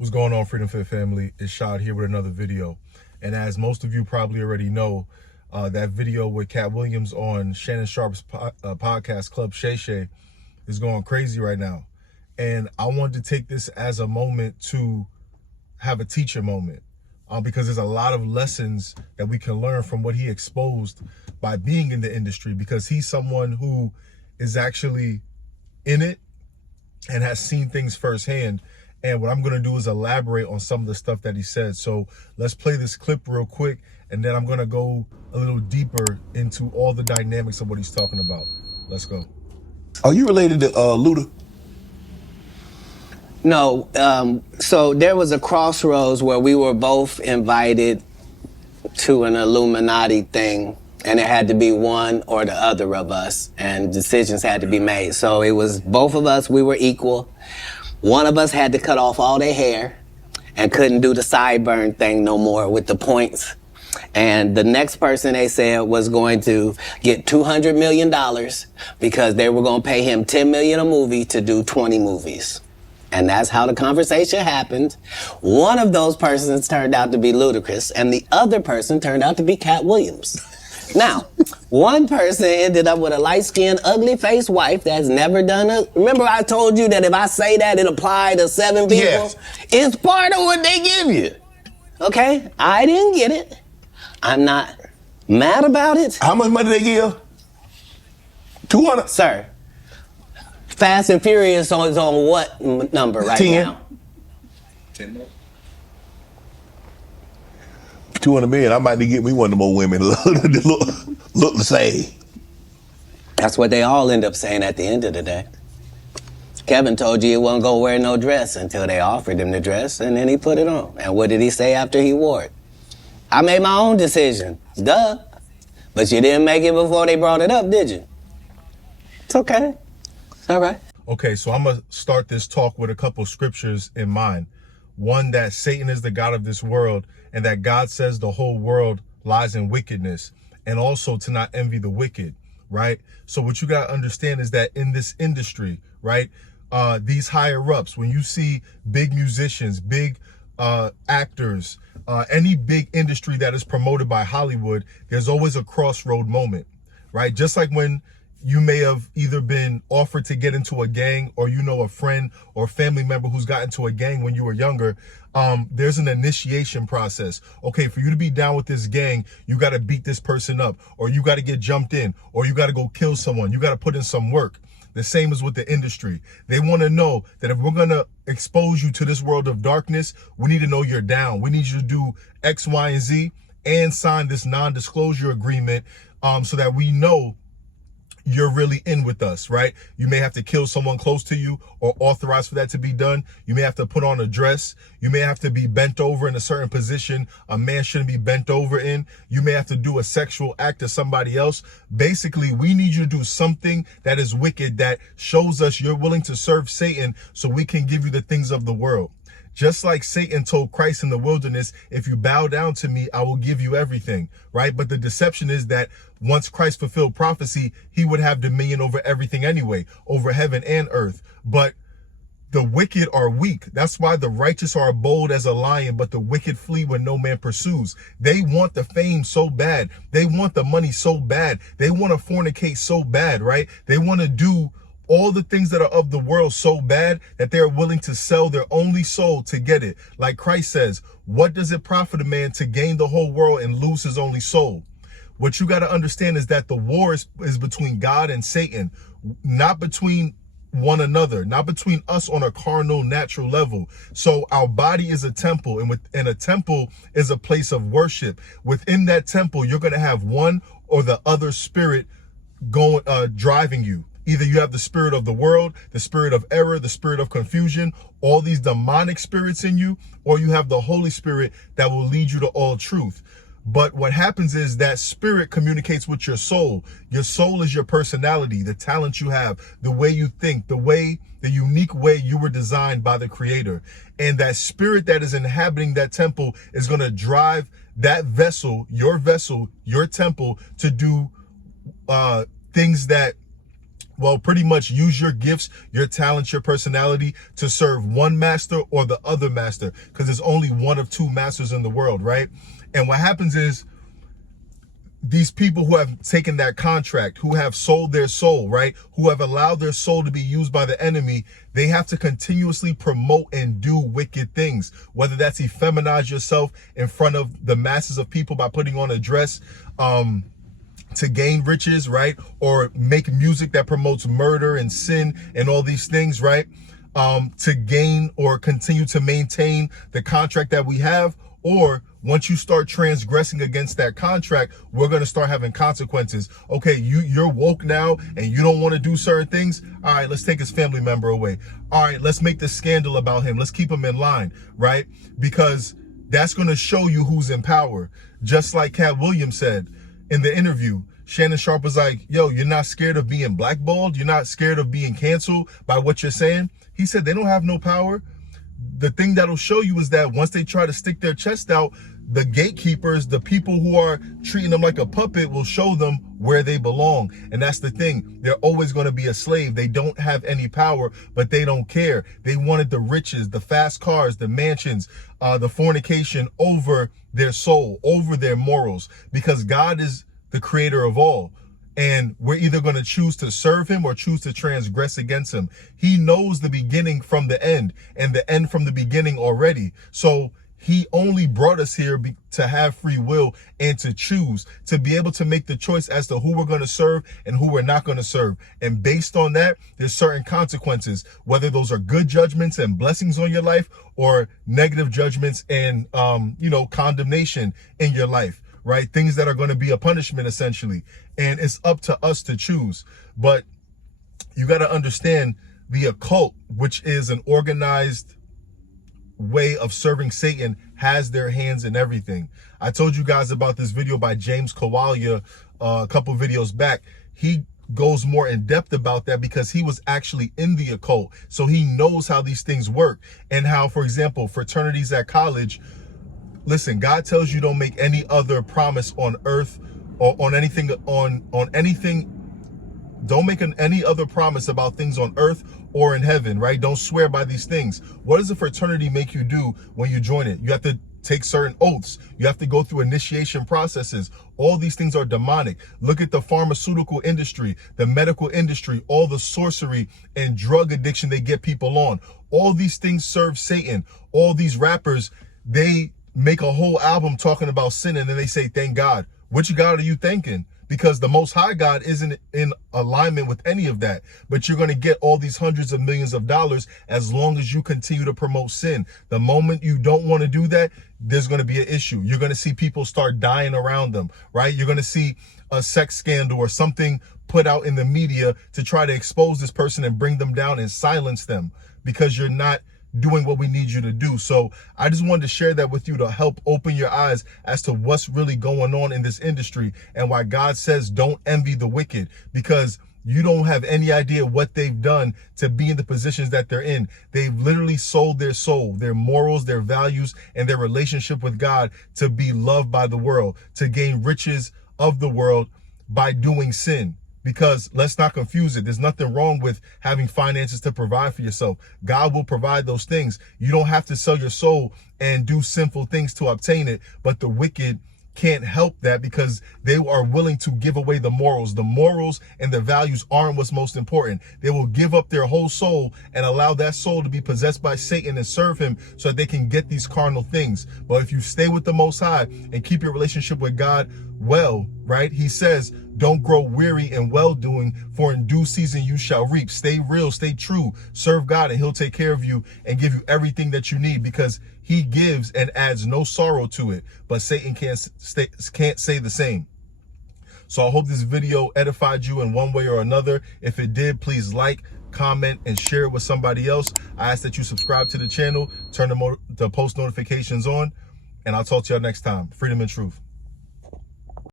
What's going on, Freedom Fit family? It's Shad here with another video. And as most of you probably already know, that video with Katt Williams on Shannon Sharp's podcast, Club Shay Shay, is going crazy right now. And I wanted to take this as a moment to have a teacher moment, because there's a lot of lessons that we can learn from what he exposed by being in the industry, because he's someone who is actually in it and has seen things firsthand. And what I'm going to do is elaborate on some of the stuff that he said. So let's play this clip real quick, and then I'm going to go a little deeper into all the dynamics of what he's talking about. Let's go. Are you related to Luda? No. So there was a crossroads where we were both invited to an Illuminati thing, and it had to be one or the other of us, and decisions had to be made. So it was both of us. We were equal. One of us had to cut off all their hair and couldn't do the sideburn thing no more with the points. And the next person, they said, was going to get $200 million because they were going to pay him $10 million a movie to do 20 movies. And that's how the conversation happened. One of those persons turned out to be Ludacris, and the other person turned out to be Katt Williams. Now, one person ended up with a light-skinned, ugly-faced wife that's never done a... Remember I told you that if I say that, it applied to 7 people? Yes. It's part of what they give you. Okay? I didn't get it. I'm not mad about it. How much money they give? 200? Sir, Fast and Furious is on what number right 10. now? 10. 200 million. I might need to get me one of them old women look the same. That's what they all end up saying at the end of the day. Kevin told you he wasn't gonna wear no dress until they offered him the dress, and then he put it on. And what did he say after he wore it? I made my own decision. Duh. But you didn't make it before they brought it up, did you? It's okay. It's all right. Okay, so I'm going to start this talk with a couple scriptures in mind. One, that Satan is the God of this world, and that God says the whole world lies in wickedness, and also to not envy the wicked, right? So what you got to understand is that in this industry, right, these higher ups, when you see big musicians, big actors, any big industry that is promoted by Hollywood, there's always a crossroad moment, right? Just like when you may have either been offered to get into a gang, or you know a friend or family member who's got into a gang when you were younger. There's an initiation process. Okay, for you to be down with this gang, you got to beat this person up, or you got to get jumped in, or you got to go kill someone. You got to put in some work. The same as with the industry. They want to know that if we're going to expose you to this world of darkness, we need to know you're down. We need you to do X, Y, and Z and sign this non-disclosure agreement, so that we know you're really in with us, right? You may have to kill someone close to you or authorize for that to be done. You may have to put on a dress. You may have to be bent over in a certain position a man shouldn't be bent over in. You may have to do a sexual act to somebody else. Basically, we need you to do something that is wicked, that shows us you're willing to serve Satan, so we can give you the things of the world. Just like Satan told Christ in the wilderness, if you bow down to me, I will give you everything, right? But the deception is that once Christ fulfilled prophecy, he would have dominion over everything anyway, over heaven and earth. But the wicked are weak. That's why the righteous are bold as a lion, but the wicked flee when no man pursues. They want the fame so bad. They want the money so bad. They want to fornicate so bad, right? They want to do all the things that are of the world so bad that they're willing to sell their only soul to get it. Like Christ says, what does it profit a man to gain the whole world and lose his only soul? What you got to understand is that the war is between God and Satan, not between one another, not between us on a carnal, natural level. So our body is a temple, and a temple is a place of worship. Within that temple, you're going to have one or the other spirit going, driving you. Either you have the spirit of the world, the spirit of error, the spirit of confusion, all these demonic spirits in you, or you have the Holy Spirit that will lead you to all truth. But what happens is that spirit communicates with your soul. Your soul is your personality, the talent you have, the way you think, the unique way you were designed by the Creator. And that spirit that is inhabiting that temple is going to drive that vessel, your temple, to do things that well, pretty much use your gifts, your talents, your personality to serve one master or the other master, because there's only one of two masters in the world, right? And what happens is these people who have taken that contract, who have sold their soul, right? Who have allowed their soul to be used by the enemy, they have to continuously promote and do wicked things, whether that's effeminize yourself in front of the masses of people by putting on a dress, to gain riches, right? Or make music that promotes murder and sin and all these things, right? To gain or continue to maintain the contract that we have. Or once you start transgressing against that contract, we're going to start having consequences. Okay, you're woke now and you don't want to do certain things. All right, let's take his family member away. All right, let's make this scandal about him. Let's keep him in line, right? Because that's going to show you who's in power. Just like Katt Williams said in the interview, Shannon Sharpe was like, yo, you're not scared of being blackballed? You're not scared of being canceled by what you're saying? He said they don't have no power. The thing that'll show you is that once they try to stick their chest out, the gatekeepers, the people who are treating them like a puppet, will show them where they belong. And that's the thing. They're always going to be a slave. They don't have any power, but they don't care. They wanted the riches, the fast cars, the mansions, the fornication over their soul, over their morals, because God is the creator of all. And we're either going to choose to serve him or choose to transgress against him. He knows the beginning from the end and the end from the beginning already. So he only brought us here to have free will and to choose, to be able to make the choice as to who we're going to serve and who we're not going to serve. And based on that, there's certain consequences, whether those are good judgments and blessings on your life or negative judgments and, condemnation in your life, right? Things that are going to be a punishment essentially. And it's up to us to choose. But you got to understand the occult, which is an organized way of serving Satan, has their hands in everything. I told you guys about this video by James Kawalia a couple videos back. He goes more in depth about that because he was actually in the occult. So he knows how these things work and how, for example, fraternities at college, listen, God tells you don't make any other promise on earth or on anything, on anything. Don't make any other promise about things on earth or in heaven, right? Don't swear by these things. What does a fraternity make you do when you join it? You have to take certain oaths. You have to go through initiation processes. All these things are demonic. Look at the pharmaceutical industry, the medical industry, all the sorcery and drug addiction they get people on. All these things serve Satan. All these rappers, they make a whole album talking about sin and then they say, thank God. Which God are you thanking? Because the Most High God isn't in alignment with any of that. But you're going to get all these hundreds of millions of dollars as long as you continue to promote sin. The moment you don't want to do that, there's going to be an issue. You're going to see people start dying around them, right? You're going to see a sex scandal or something put out in the media to try to expose this person and bring them down and silence them because you're not doing what we need you to do. So I just wanted to share that with you to help open your eyes as to what's really going on in this industry and why God says don't envy the wicked, because you don't have any idea what they've done to be in the positions that they're in. They've literally sold their soul, their morals, their values, and their relationship with God to be loved by the world, to gain riches of the world by doing sin. Because let's not confuse it. There's nothing wrong with having finances to provide for yourself. God will provide those things. You don't have to sell your soul and do sinful things to obtain it. But the wicked can't help that because they are willing to give away the morals. The morals and the values aren't what's most important. They will give up their whole soul and allow that soul to be possessed by Satan and serve him so that they can get these carnal things. But if you stay with the Most High and keep your relationship with God well, right? He says, don't grow weary in well-doing, for in due season you shall reap. Stay real, stay true, serve God, and he'll take care of you and give you everything that you need, because he gives and adds no sorrow to it. But Satan can't say the same. So I hope this video edified you in one way or another. If it did, please like, comment, and share it with somebody else. I ask that you subscribe to the channel, turn the post notifications on, and I'll talk to y'all next time. Freedom and truth.